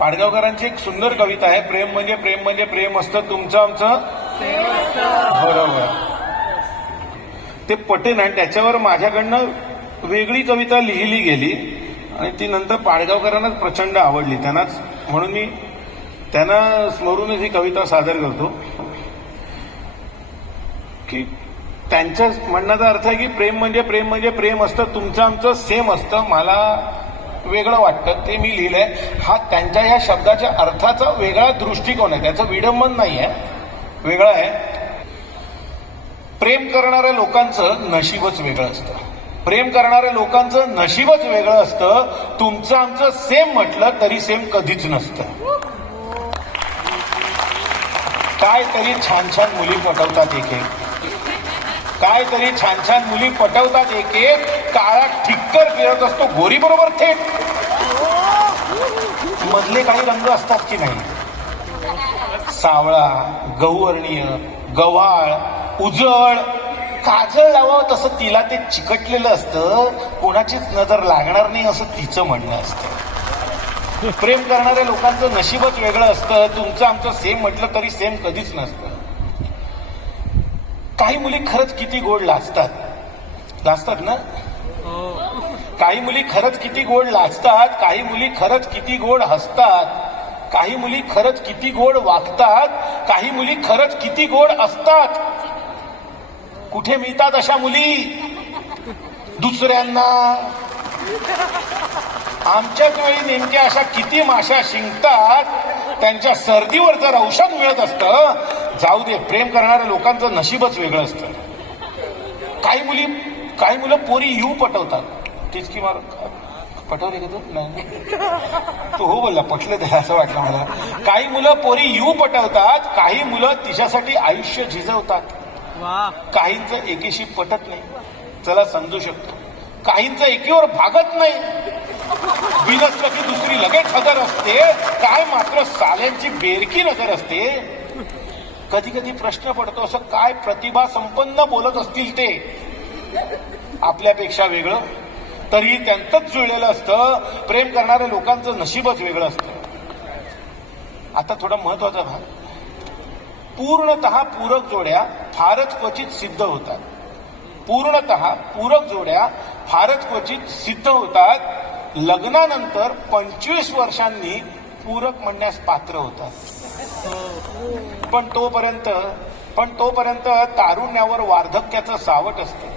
पाडगावकरांची एक सुंदर कविता आहे, प्रेम म्हणजे प्रेम म्हणजे प्रेम असतं तुमचं आमचं बरोबर. ते पटेन आणि त्याच्यावर माझ्याकडनं वेगळी कविता लिहिली गेली आणि ती नंतर पाडगावकरांनाच प्रचंड आवडली. त्यांनाच म्हणून मी त्यांना स्मरूनच ही कविता सादर करतो की त्यांच्या म्हणण्याचा अर्थ आहे की प्रेम म्हणजे प्रेम म्हणजे प्रेम असतं तुमचं आमचं सेम असतं. मला वेगळं वाटतं ते मी लिहिलंय. हा त्यांच्या या शब्दाच्या अर्थाचा वेगळा दृष्टिकोन आहे, त्याचं विडंबन नाही आहे, वेगळं आहे. प्रेम करणाऱ्या लोकांचं नशीबच वेगळं असतं, प्रेम करणाऱ्या लोकांचं नशीबच वेगळं असतं. तुमचं आमचं सेम म्हटलं तरी सेम कधीच नसतं. काय तरी छान छान मुली पटवतात एक एक, काय तरी छान छान मुली पटवतात एक एक. काळा ठिक्कर फिरत असतो गोरी बरोबर थेट. मधले काही रंग असतात की नाही, सावळा, गहुवर्णीय, गव्हाळ, उजळ. काजळ लावावं तसं तिला ते चिकटलेलं असतं, कोणाचीच नजर लागणार नाही असं तिचं म्हणणं असतं. प्रेम करणाऱ्या लोकांचं नशीबच वेगळं असतं. तुमचं आमचं सेम म्हटलं तरी सेम कधीच नसतं. काही मुली खरंच किती गोड लाजतात ना. काही मुली खरंच किती गोड लाजतात, काही मुली खरंच किती गोड हसतात, काही मुली खरंच किती गोड वागतात, काही मुली खरंच किती गोड असतात. कुठे मिळतात अशा मुली? दुसऱ्यांना. आमच्याच वेळी नेमक्या अशा किती माशा शिंकतात, त्यांच्या सर्दीवर जर औषध मिळत असतं. जाऊ दे, प्रेम करणाऱ्या लोकांचं नशीबच वेगळं असतं. काही मुलं पोरी येऊ पटवतात. तेच की मला पटवले का तू? नाही, तू हो बोलला, पटलं ते असं वाटलं मला. काही मुलं पोरी येऊ पटवतात, काही मुलं तिच्यासाठी आयुष्य झिजवतात. काहींचं एकीशी पटत नाही, चला समजू शकतो. काहींचं एकीवर भागत नाही, बिनसलं की दुसरी लगेच हजर असते. काय मात्र साल्यांची बेरकी नजर असते. कधी कधी प्रश्न पडतो, असं काय प्रतिभा संपन्न बोलत असतील ते, आपल्यापेक्षा वेगळं तरी त्यांचंच जुळलेलं असतं. प्रेम करणाऱ्या लोकांचं नशीबच वेगळं असतं. आता थोडा महत्वाचा भाग, पूर्णतः पूरक जोड्या फारच क्वचित सिद्ध होतात. पूर्णतः पूरक जोड्या फारच क्वचित सिद्ध होतात. लग्नानंतर 25 वर्षांनी पूरक म्हणण्यास पात्र होतात. पण तोपर्यंत तारुण्यावर वार्धक्याचं सावट असतं.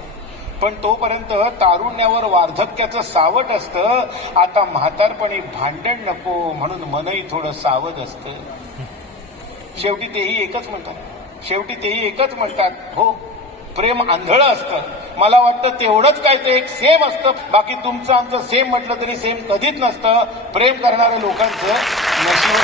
सावट असतं. आता म्हातारपणी भांडण नको म्हणून मनही थोडं सावध असतं. शेवटी तेही एकच म्हणतात, हो प्रेम आंधळं असतं. मला वाटतं तेवढंच काय ते एक सेम असतं. बाकी तुमचं आमचं सेम म्हटलं तरी सेम कधीच नसतं. प्रेम करणाऱ्या लोकांचं नशीब